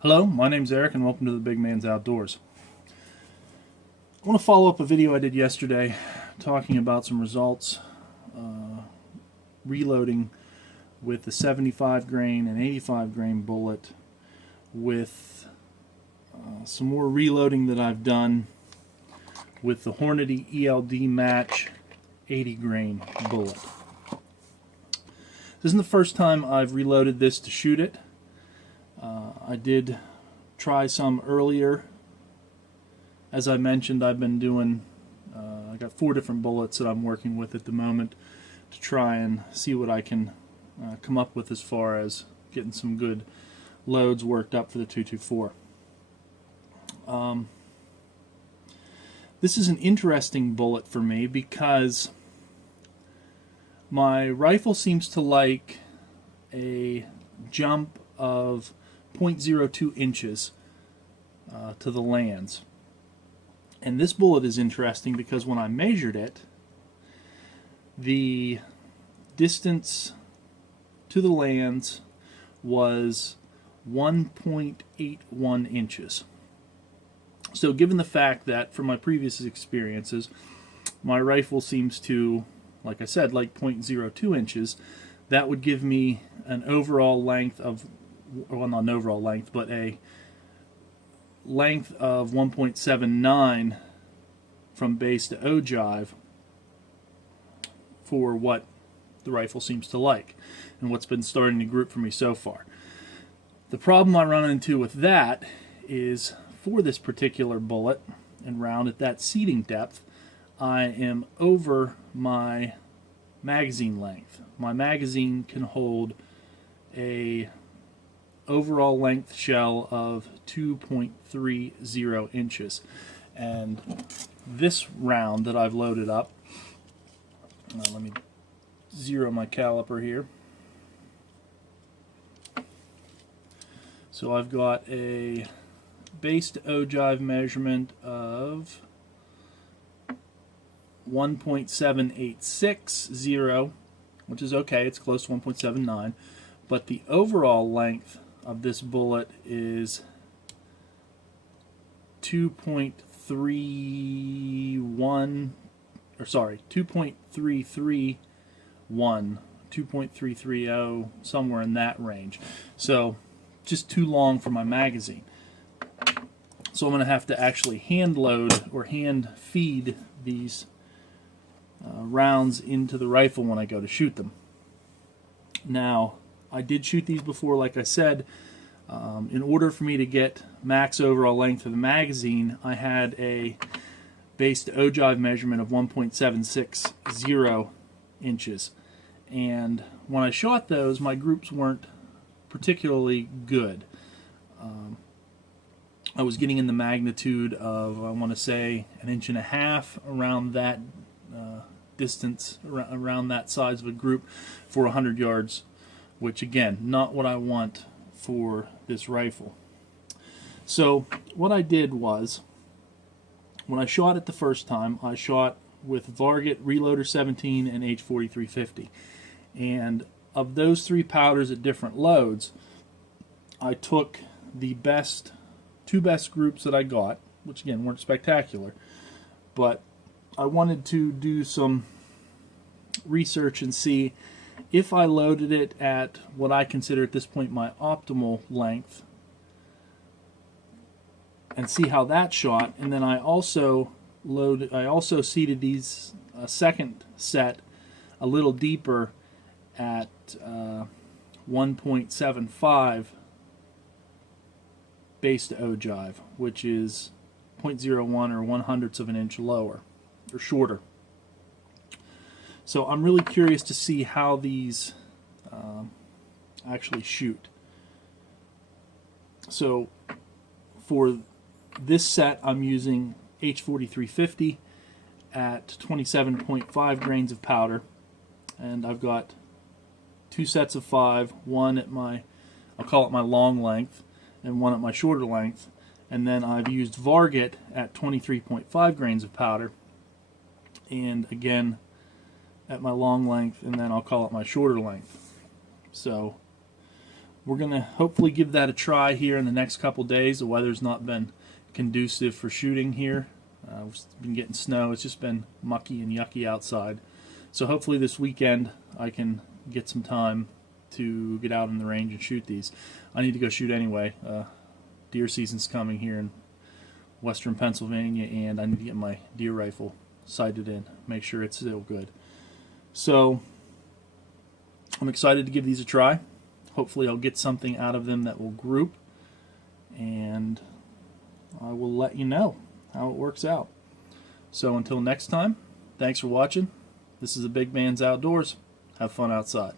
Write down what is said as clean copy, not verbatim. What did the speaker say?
Hello, my name's Eric and welcome to the Big Man's Outdoors. I want to follow up a video I did yesterday talking about some results reloading with the 75 grain and 85 grain bullet with some more reloading that I've done with the Hornady ELD Match 80 grain bullet. This isn't the first time I've reloaded this to shoot it. I did try some earlier. As I mentioned, I've been doing, I got 4 different bullets that I'm working with at the moment to try and see what I can come up with as far as getting some good loads worked up for the 224. This is an interesting bullet for me because my rifle seems to like a jump of 0.02 inches to the lands. And this bullet is interesting because when I measured it, the distance to the lands was 1.81 inches. So given the fact that from my previous experiences, my rifle seems to, like I said, like 0.02 inches, that would give me an overall length of, well, not an overall length, but a length of 1.79 from base to ogive for what the rifle seems to like and what's been starting to group for me so far. The problem I run into with that is for this particular bullet and round at that seating depth, I am over my magazine length. My magazine can hold a overall length shell of 2.30 inches, and this round that I've loaded up, let me zero my caliper here. So I've got a base to ogive measurement of 1.7860, which is okay, it's close to 1.79, but the overall length of this bullet is 2.331, or sorry, 2.331, 2.330, somewhere in that range. So just too long for my magazine. So I'm going to have to actually hand load or hand feed these rounds into the rifle when I go to shoot them. Now, I did shoot these before, like I said. In order for me to get max overall length of the magazine, I had a base to ogive measurement of 1.760 inches. And when I shot those, my groups weren't particularly good. I was getting in the magnitude of, I want to say, 1.5 inches around that distance, around that size of a group for 100 yards, which again, not what I want for this rifle. So what I did was, when I shot it the first time, I shot with Varget Reloader 17 and H4350. And of those 3 powders at different loads, I took the two best groups that I got, which again weren't spectacular, but I wanted to do some research and see if I loaded it at what I consider at this point my optimal length, and see how that shot. And then I also seeded these second set a little deeper at 1.75 base to ogive, which is 0.01 or 1/100th of an inch lower or shorter. So I'm really curious to see how these actually shoot. So for this set, I'm using H4350 at 27.5 grains of powder, and I've got 2 sets of 5, one at my, I'll call it my long length, and one at my shorter length, and then I've used Varget at 23.5 grains of powder, and again at my long length, and then I'll call it my shorter length. So we're going to hopefully give that a try here in the next couple days. The weather's not been conducive for shooting here. We've been getting snow. It's just been mucky and yucky outside. So hopefully this weekend I can get some time to get out in the range and shoot these. I need to go shoot anyway. Deer season's coming here in western Pennsylvania, and I need to get my deer rifle sighted in, make sure it's still good. So I'm excited to give these a try. Hopefully I'll get something out of them that will group, and I will let you know how it works out. So until next time, thanks for watching. This is a Big Man's Outdoors. Have fun outside.